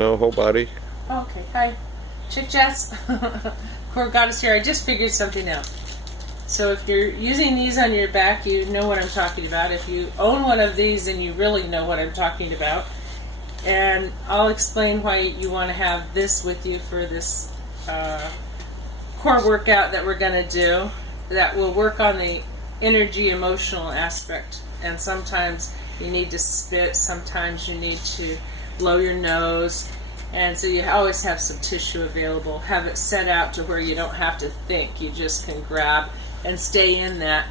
No, whole body. Okay, hi. Chicchats Core Goddess here. I just figured something out. So if you're using these on your back, you know what I'm talking about. If you own one of these, then you really know what I'm talking about. And I'll explain why you want to have this with you for this core workout that we're going to do that will work on the energy emotional aspect. And sometimes you need to spit, sometimes you need to blow your nose, and so you always have some tissue available. Have it set out to where you don't have to think. You just can grab and stay in that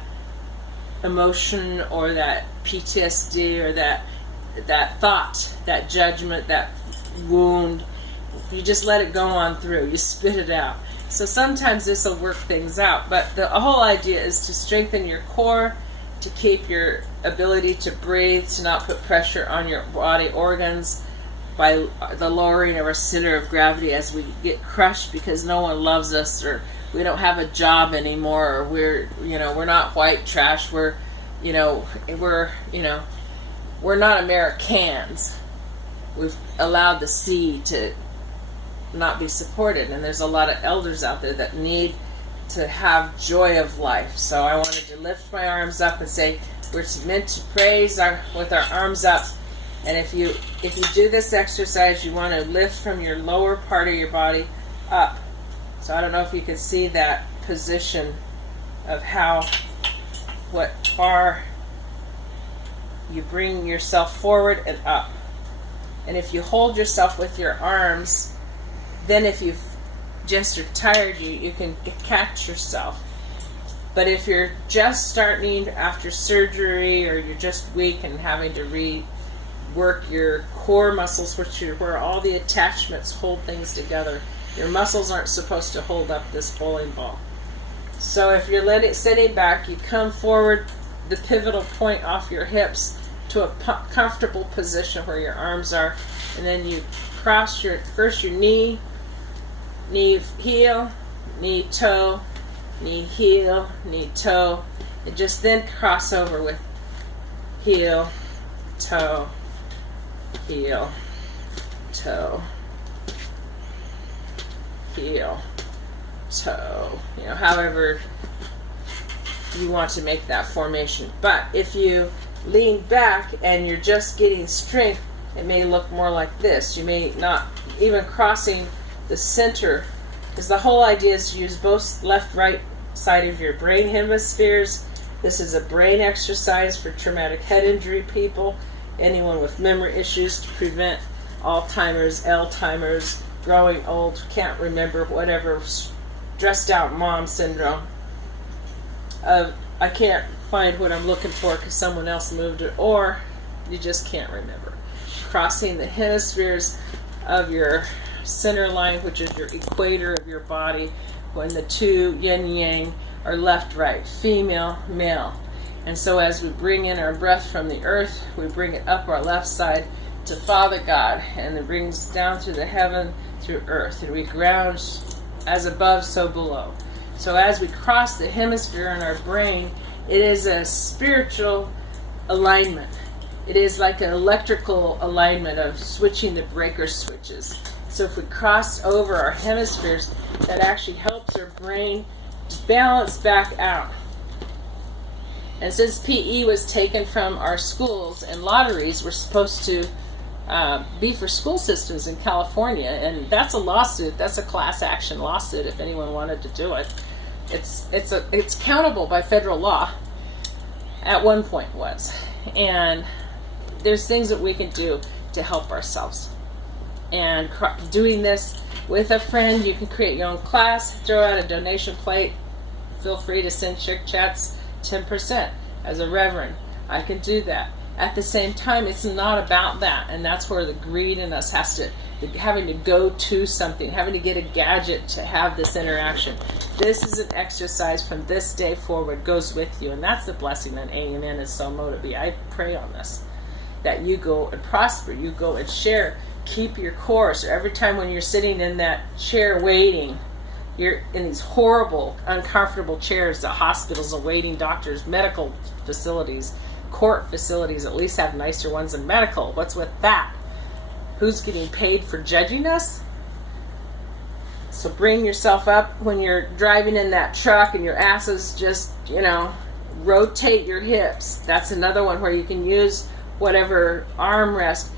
emotion or that PTSD or that thought, that judgment, that wound. You just let it go on through. You spit it out. So sometimes this will work things out, but the whole idea is to strengthen your core, to keep your ability to breathe, to not put pressure on your body organs by the lowering of our center of gravity as we get crushed because no one loves us, or we don't have a job anymore, or we're not white trash, we're not Americans. We've allowed the seed to not be supported, and there's a lot of elders out there that need to have joy of life. So I wanted to lift my arms up and say we're meant to praise with our arms up. And if you do this exercise, you want to lift from your lower part of your body up. So I don't know if you can see that position of what far you bring yourself forward and up. And if you hold yourself with your arms, then if you just are tired, you can catch yourself. But if you're just starting after surgery, or you're just weak and having to rework your core muscles, which are where all the attachments hold things together, your muscles aren't supposed to hold up this bowling ball. So if you're sitting back, you come forward, the pivotal point off your hips to a comfortable position where your arms are, and then you cross your knee, heel, knee, toe, knee, heel, knee, toe, and just then cross over with heel, toe, heel, toe, heel, toe, however you want to make that formation. But if you lean back and you're just getting strength, it may look more like this. You may not even crossing the center, because the whole idea is to use both right side of your brain hemispheres. This is a brain exercise for traumatic head injury people, anyone with memory issues, to prevent Alzheimer's, growing old, can't remember, whatever, stressed out mom syndrome. I can't find what I'm looking for because someone else moved it, or you just can't remember. Crossing the hemispheres of your center line, which is your equator of your body, when the two yin yang are left, right, female, male. And so as we bring in our breath from the earth, we bring it up our left side to Father God, and it brings down through the heaven, through earth, and we ground as above, so below. So as we cross the hemisphere in our brain, it is a spiritual alignment. It is like an electrical alignment of switching the breaker switches. So if we cross over our hemispheres, that actually helps our brain balance back out. And since PE was taken from our schools and lotteries were supposed to be for school systems in California, and that's a lawsuit, that's a class action lawsuit if anyone wanted to do it. It's countable by federal law. At one point was. And there's things that we can do to help ourselves. And doing this with a friend, you can create your own class, throw out a donation plate. Feel free to send Chicchats 10% as a reverend. I can do that. At the same time, it's not about that, and that's where the greed in us having to go to something, having to get a gadget to have this interaction. This is an exercise from this day forward, goes with you, and that's the blessing that AMN is so motivated. I pray on this, that you go and prosper, you go and share, keep your core. So every time when you're sitting in that chair waiting, you're in these horrible, uncomfortable chairs, the hospitals are waiting, doctors, medical facilities, court facilities at least have nicer ones than medical. What's with that? who's getting paid for judging us? So bring yourself up when you're driving in that truck and your ass is just, rotate your hips. That's another one where you can use whatever armrest.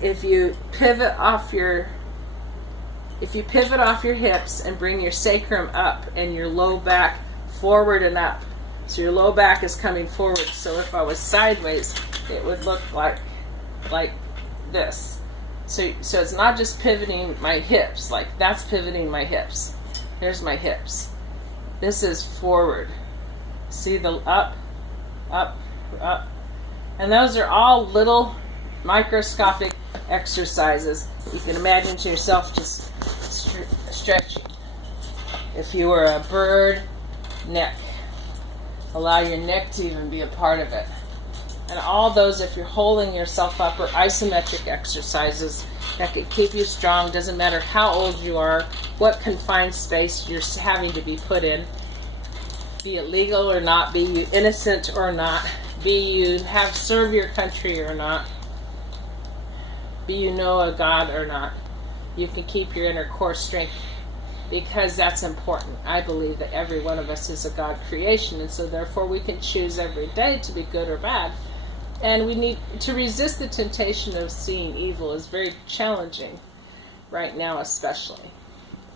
If you pivot off your hips and bring your sacrum up and your low back forward and up. So your low back is coming forward. So if I was sideways, it would look like this. So it's not just pivoting my hips, like that's pivoting my hips. Here's my hips. This is forward. See the up, up, up. And those are all little microscopic exercises. You can imagine to yourself just stretching. If you were a bird, neck. Allow your neck to even be a part of it. And all those, if you're holding yourself up, are isometric exercises that can keep you strong. Doesn't matter how old you are, what confined space you're having to be put in. Be it legal or not, be you innocent or not, be you have serve your country or not, be you know a God or not. You can keep your inner core strength, because that's important. I believe that every one of us is a God creation, and so therefore we can choose every day to be good or bad. And we need to resist the temptation of seeing evil is very challenging right now, especially.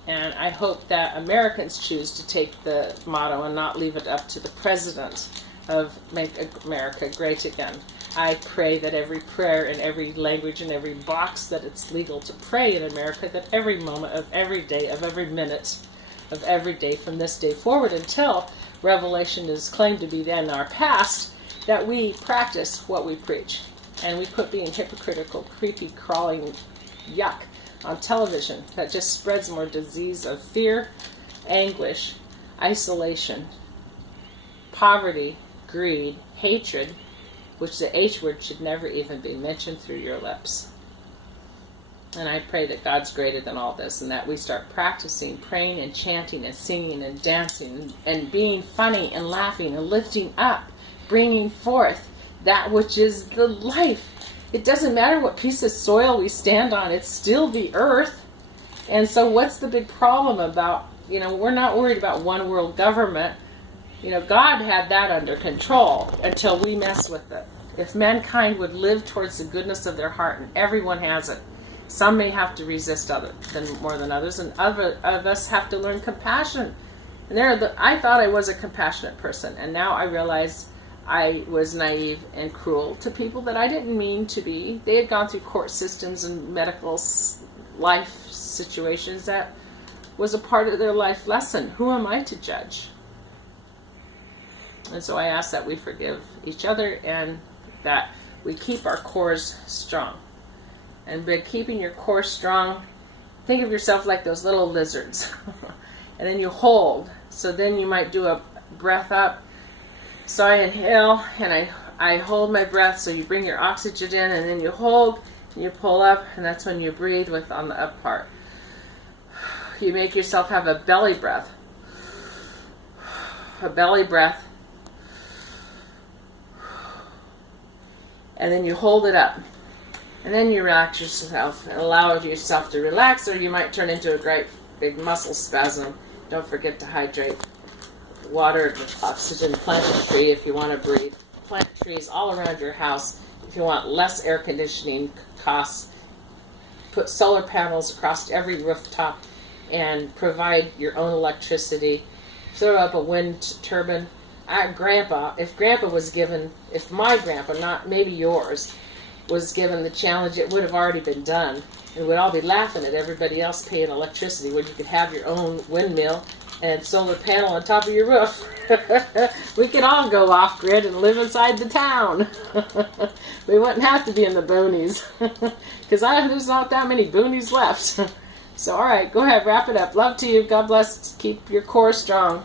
And I hope that Americans choose to take the motto and not leave it up to the president of Make America Great Again. I pray that every prayer in every language and every box that it's legal to pray in America, that every moment of every day, of every minute of every day from this day forward until Revelation is claimed to be in our past, that we practice what we preach. And we quit being hypocritical, creepy, crawling yuck on television that just spreads more disease of fear, anguish, isolation, poverty, greed, hatred, which the H word should never even be mentioned through your lips. And I pray that God's greater than all this, and that we start practicing praying and chanting and singing and dancing and being funny and laughing and lifting up, bringing forth that which is the life. It doesn't matter what piece of soil we stand on, it's still the earth. And so what's the big problem about, we're not worried about one world government. God had that under control until we mess with it. If mankind would live towards the goodness of their heart, and everyone has it, some may have to resist more than others, and other of us have to learn compassion. And I thought I was a compassionate person, and now I realize I was naive and cruel to people that I didn't mean to be. They had gone through court systems and medical life situations that was a part of their life lesson. Who am I to judge? And so I ask that we forgive each other and that we keep our cores strong. And by keeping your core strong, think of yourself like those little lizards. And then you hold. So then you might do a breath up. So I inhale and I hold my breath. So you bring your oxygen in and then you hold and you pull up. And that's when you breathe on the up part. You make yourself have a belly breath. A belly breath. And then you hold it up. And then you relax yourself and allow yourself to relax, or you might turn into a great big muscle spasm. Don't forget to hydrate. Water with oxygen. Plant a tree if you want to breathe. Plant trees all around your house if you want less air conditioning costs. Put solar panels across every rooftop and provide your own electricity. Throw up a wind turbine. If my grandpa, not maybe yours, was given the challenge, it would have already been done. And we'd all be laughing at everybody else paying electricity when you could have your own windmill and solar panel on top of your roof. We could all go off grid and live inside the town. We wouldn't have to be in the boonies. Because there's not that many boonies left. So all right, go ahead, wrap it up. Love to you. God bless. Keep your core strong.